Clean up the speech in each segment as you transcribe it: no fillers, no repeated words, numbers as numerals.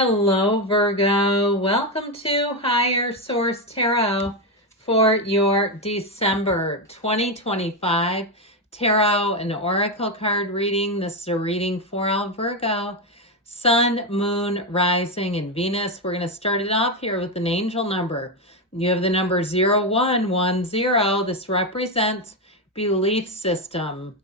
Hello, Virgo. Welcome to Higher Source Tarot for your December 2025 Tarot and Oracle card reading. This is a reading for all Virgo, Sun, Moon, Rising, and Venus. We're going to start it off here with an angel number. You have the number 0110. This represents belief system.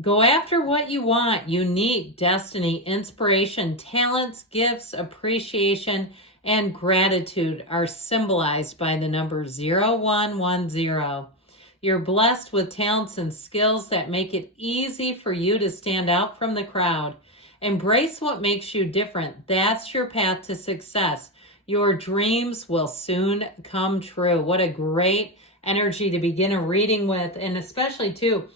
Go after what you want. Unique, destiny, inspiration, talents, gifts, appreciation, and gratitude are symbolized by the number 0110. You're blessed with talents and skills that make it easy for you to stand out from the crowd. Embrace what makes you different. That's your path to success. Your dreams will soon come true. What a great energy to begin a reading with, and especially too,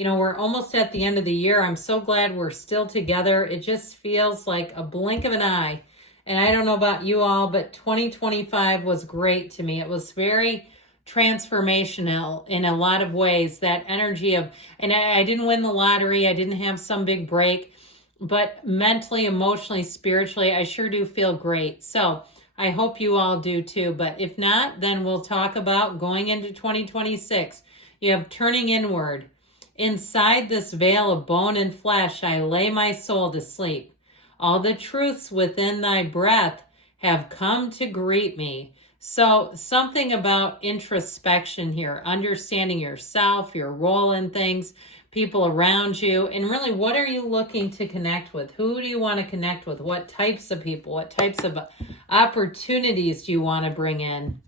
we're almost at the end of the year. I'm so glad we're still together. It just feels like a blink of an eye. And I don't know about you all, but 2025 was great to me. It was very transformational in a lot of ways. That energy of, and I didn't win the lottery. I didn't have some big break, but mentally, emotionally, spiritually, I sure do feel great. So I hope you all do too. But if not, then we'll talk about going into 2026. You have turning inward. Inside this veil of bone and flesh, I lay my soul to sleep. All the truths within thy breath have come to greet me. So something about introspection here, understanding yourself, your role in things, people around you, and really what are you looking to connect with? Who do you want to connect with? What types of people? What types of opportunities do you want to bring in?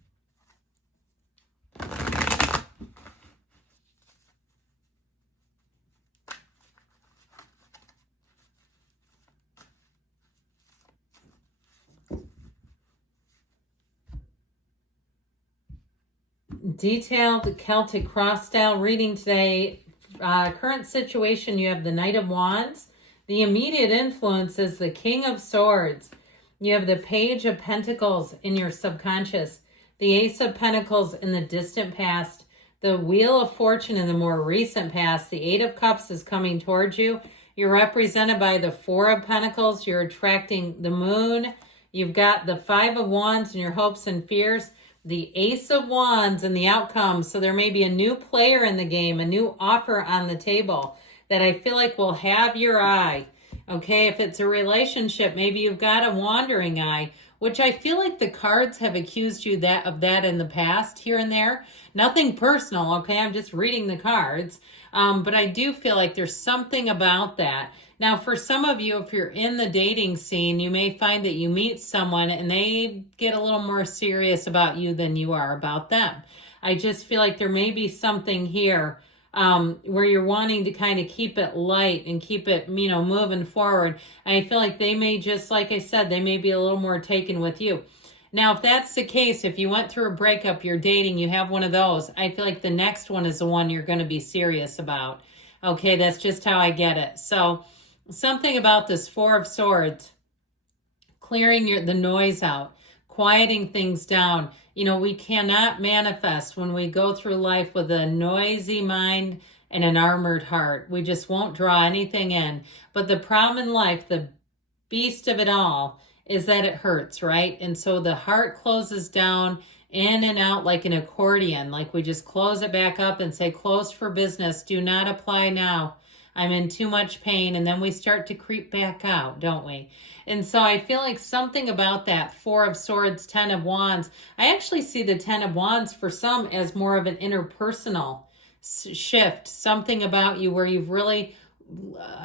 Detailed Celtic cross style reading today. Current situation, you have the Knight of Wands. The immediate influence is the King of Swords. You have the Page of Pentacles in your subconscious, the Ace of Pentacles in the distant past, the Wheel of Fortune in the more recent past. The Eight of Cups is coming towards you. You're represented by the Four of Pentacles. You're attracting the Moon. You've got the Five of Wands and your hopes and fears, the Ace of Wands and the outcome. So there may be a new player in the game, a new offer on the table that I feel like will have your eye. Okay, if it's a relationship, maybe you've got a wandering eye, which I feel like the cards have accused you of that in the past here and there. Nothing personal, okay? I'm just reading the cards. But I do feel like there's something about that. Now, for some of you, if you're in the dating scene, you may find that you meet someone and they get a little more serious about you than you are about them. I just feel like there may be something here where you're wanting to kind of keep it light and keep it, moving forward. And I feel like they may just, like I said, they may be a little more taken with you. Now, if that's the case, if you went through a breakup, you're dating, you have one of those, I feel like the next one is the one you're going to be serious about. Okay, that's just how I get it. So something about this Four of Swords, clearing the noise out, quieting things down. We cannot manifest when we go through life with a noisy mind and an armored heart. We just won't draw anything in. But the problem in life, the beast of it all, is that it hurts, right? And so the heart closes down in and out like an accordion, like we just close it back up and say, closed for business, do not apply now. I'm in too much pain. And then we start to creep back out, don't we? And so I feel like something about that Four of Swords, Ten of Wands. I actually see the Ten of Wands for some as more of an interpersonal shift, something about you where you've really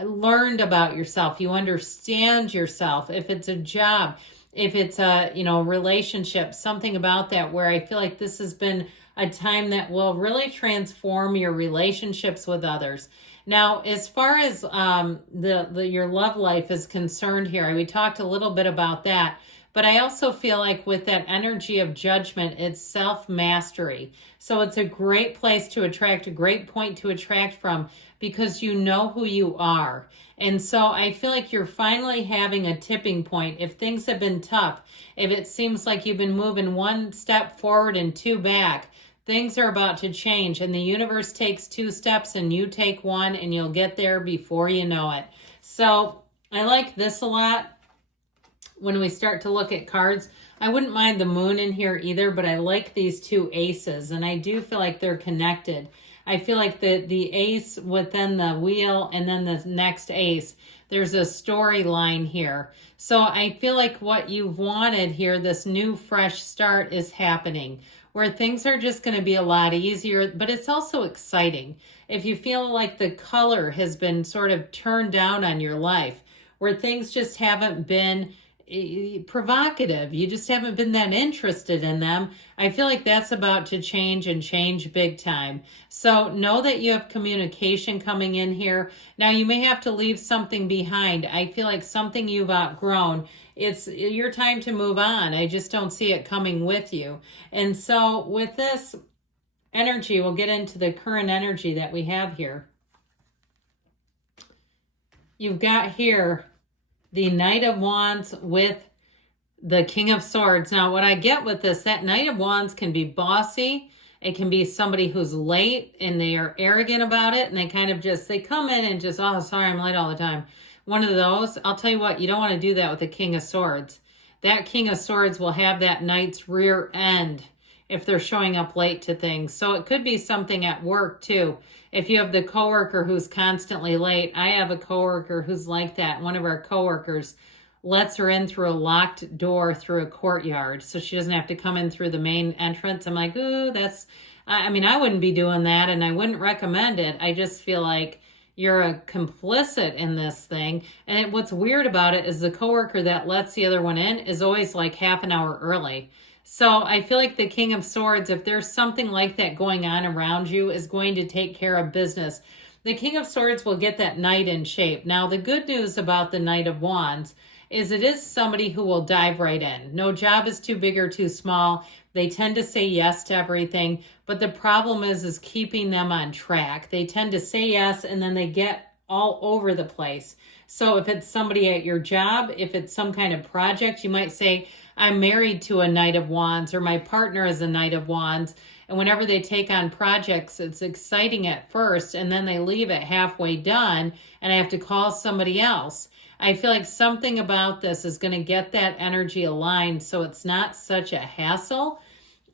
learned about yourself. You understand yourself. If it's a job, if it's a, relationship, something about that where I feel like this has been a time that will really transform your relationships with others. Now, as far as your love life is concerned here, we talked a little bit about that, but I also feel like with that energy of judgment, it's self-mastery. So it's a great place to attract, a great point to attract from, because you know who you are. And so I feel like you're finally having a tipping point. If things have been tough, if it seems like you've been moving one step forward and two back, things are about to change, and the universe takes two steps and you take one, and you'll get there before you know it. So I like this a lot. when we start to look at cards, I wouldn't mind the moon in here either, but I like these two aces, and I do feel like they're connected. I feel like the ace within the wheel and then the next ace, there's a storyline here. So I feel like what you've wanted here, this new fresh start is happening, where things are just going to be a lot easier, but it's also exciting. If you feel like the color has been sort of turned down on your life, where things just haven't been provocative, you just haven't been that interested in them, I feel like that's about to change, and change big time. So know that you have communication coming in here. Now you may have to leave something behind. I feel like something you've outgrown. It's your time to move on. I just don't see it coming with you. And so with this energy, we'll get into the current energy that we have here. You've got here the Knight of Wands with the King of Swords. Now, what I get with this, that Knight of Wands can be bossy. It can be somebody who's late and they are arrogant about it, and they kind of just, they come in and just, oh, sorry, I'm late all the time. One of those. I'll tell you what, you don't want to do that with the King of Swords. That King of Swords will have that Knight's rear end if they're showing up late to things. So it could be something at work too. If you have the coworker who's constantly late, I have a coworker who's like that. One of our coworkers lets her in through a locked door through a courtyard, so she doesn't have to come in through the main entrance. I'm like, ooh, that's, I mean, I wouldn't be doing that, and I wouldn't recommend it. I just feel like you're a complicit in this thing. And what's weird about it is the coworker that lets the other one in is always like half an hour early. So I feel like the King of Swords, if there's something like that going on around you, is going to take care of business. The King of Swords will get that Knight in shape. Now, the good news about the Knight of Wands is it is somebody who will dive right in. No job is too big or too small. They tend to say yes to everything, but the problem is keeping them on track. They tend to say yes, and then they get all over the place. So if it's somebody at your job, if it's some kind of project, you might say, I'm married to a Knight of Wands, or my partner is a Knight of Wands. And whenever they take on projects, it's exciting at first, and then they leave it halfway done, and I have to call somebody else. I feel like something about this is going to get that energy aligned so it's not such a hassle.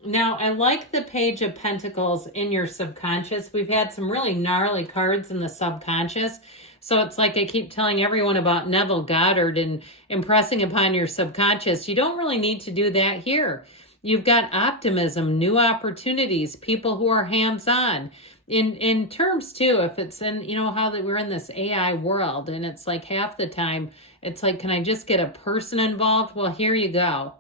Now, I like the Page of Pentacles in your subconscious. We've had some really gnarly cards in the subconscious. So it's like I keep telling everyone about Neville Goddard and impressing upon your subconscious. You don't really need to do that here. You've got optimism, new opportunities, people who are hands-on. In terms too, if it's in, you know, how that we're in this AI world, and it's like half the time, it's like, can I just get a person involved? Well, here you go.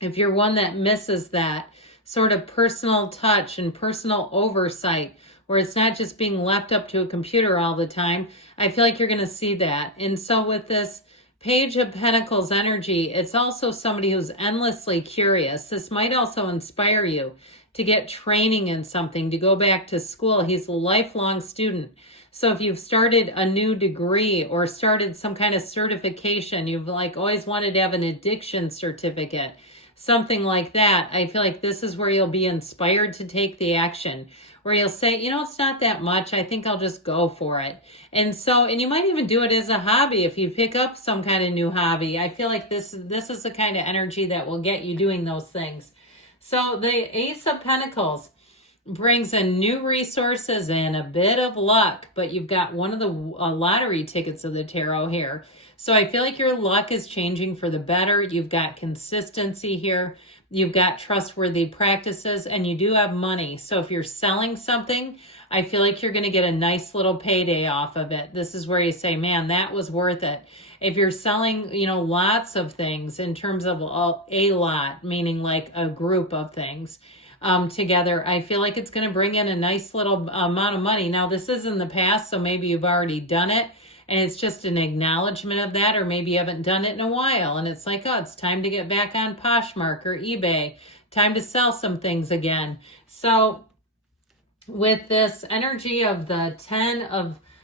If you're one that misses that sort of personal touch and personal oversight, where it's not just being left up to a computer all the time, I feel like you're going to see that. And so with this Page of Pentacles energy, it's also somebody who's endlessly curious. This might also inspire you to get training in something, to go back to school. He's a lifelong student. So if you've started a new degree or started some kind of certification, you've like always wanted to have an addiction certificate, something like that, I feel like this is where you'll be inspired to take the action, where you'll say, you know, it's not that much. I think I'll just go for it. And so, and you might even do it as a hobby. If you pick up some kind of new hobby, I feel like this is the kind of energy that will get you doing those things. So the Ace of Pentacles brings in new resources and a bit of luck, but you've got one of the lottery tickets of the tarot here. So I feel like your luck is changing for the better. You've got consistency here. You've got trustworthy practices, and you do have money. So if you're selling something, I feel like you're going to get a nice little payday off of it. This is where you say, man, that was worth it. If you're selling, you know, lots of things in terms of a lot, meaning like a group of things together, I feel like it's going to bring in a nice little amount of money. Now, this is in the past, so maybe you've already done it, and it's just an acknowledgement of that, or maybe you haven't done it in a while, and it's like, oh, it's time to get back on Poshmark or eBay, time to sell some things again. So with this energy of the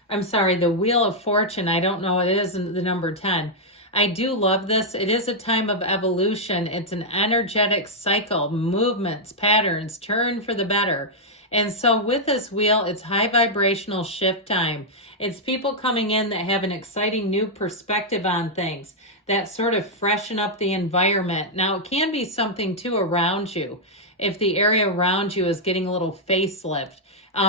the Wheel of Fortune, I don't know what it is, the number 10. I do love this. It is a time of evolution. It's an energetic cycle, movements, patterns, turn for the better. And so with this wheel, it's high vibrational shift time. It's people coming in that have an exciting new perspective on things that sort of freshen up the environment. Now, it can be something too around you. If the area around you is getting a little facelift,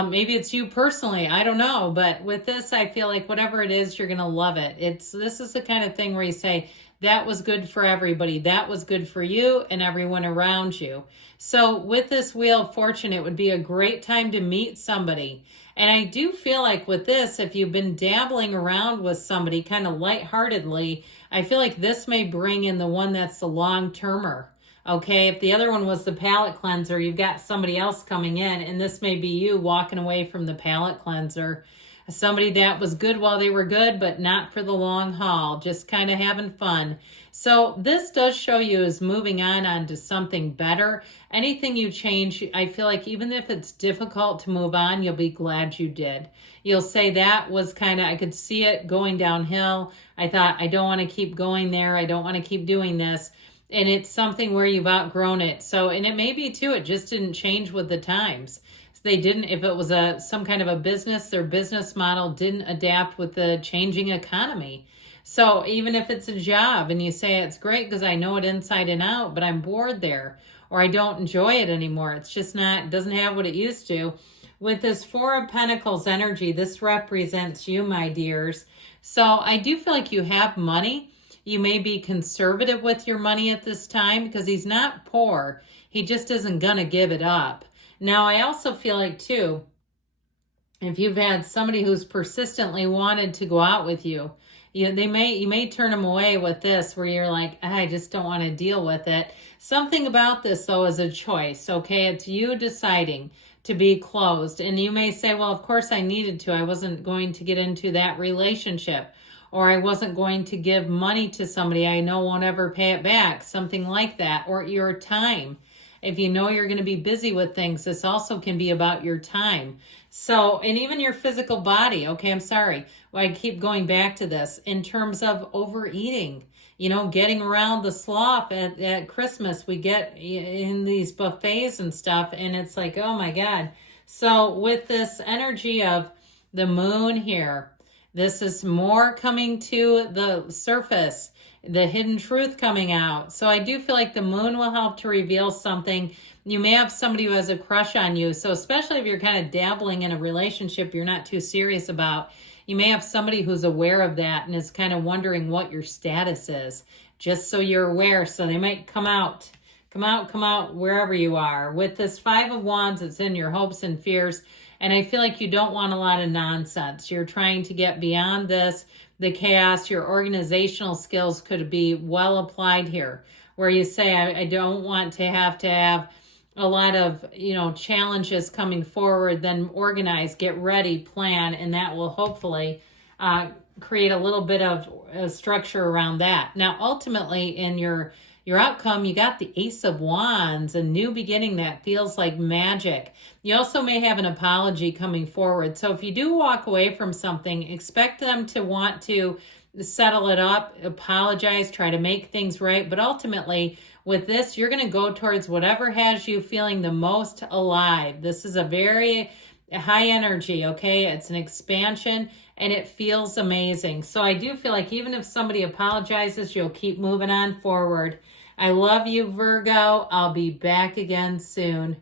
maybe it's you personally, I don't know. But with this, I feel like whatever it is, you're going to love it. This is the kind of thing where you say, that was good for everybody. That was good for you and everyone around you. So with this Wheel of Fortune, it would be a great time to meet somebody. And I do feel like with this, if you've been dabbling around with somebody kind of lightheartedly, I feel like this may bring in the one that's the long-termer. Okay, if the other one was the palate cleanser, you've got somebody else coming in, and this may be you walking away from the palate cleanser. Somebody that was good while they were good, but not for the long haul, just kind of having fun. So this does show you is moving on to something better. Anything you change, I feel like even if it's difficult to move on, you'll be glad you did. You'll say that was kind of, I could see it going downhill. I thought, I don't want to keep going there. I don't want to keep doing this. And it's something where you've outgrown it. So, and it may be too, it just didn't change with the times. They didn't, if it was some kind of a business, their business model didn't adapt with the changing economy. So even if it's a job and you say it's great because I know it inside and out, but I'm bored there, or I don't enjoy it anymore, it's just not, it doesn't have what it used to. With this Four of Pentacles energy, this represents you, my dears. So I do feel like you have money. You may be conservative with your money at this time because he's not poor. He just isn't going to give it up. Now, I also feel like, too, if you've had somebody who's persistently wanted to go out with you, you may turn them away with this where you're like, I just don't want to deal with it. Something about this, though, is a choice, okay? It's you deciding to be closed. And you may say, well, of course I needed to. I wasn't going to get into that relationship. Or I wasn't going to give money to somebody I know won't ever pay it back. Something like that. Or your time. If you know you're going to be busy with things, this also can be about your time. So, and even your physical body. Okay, I'm sorry. Well, I keep going back to this. In terms of overeating, getting around the sloth at Christmas, we get in these buffets and stuff, and it's like, oh my God. So with this energy of the moon here, this is more coming to the surface, the hidden truth coming out. So I do feel like the moon will help to reveal something. You may have somebody who has a crush on you. So especially if you're kind of dabbling in a relationship you're not too serious about, you may have somebody who's aware of that and is kind of wondering what your status is, just so you're aware. So they might come out wherever you are. With this Five of Wands, it's in your hopes and fears. And I feel like you don't want a lot of nonsense. You're trying to get beyond this, the chaos. Your organizational skills could be well applied here, where you say, I don't want to have a lot of, challenges coming forward. Then organize, get ready, plan, and that will hopefully create a little bit of a structure around that. Now, ultimately, in your outcome, you got the Ace of Wands, a new beginning that feels like magic. You also may have an apology coming forward. So if you do walk away from something, expect them to want to settle it up, apologize, try to make things right. But ultimately, with this, you're going to go towards whatever has you feeling the most alive. This is a very high energy, okay? It's an expansion, and it feels amazing. So I do feel like even if somebody apologizes, you'll keep moving on forward. I love you, Virgo. I'll be back again soon.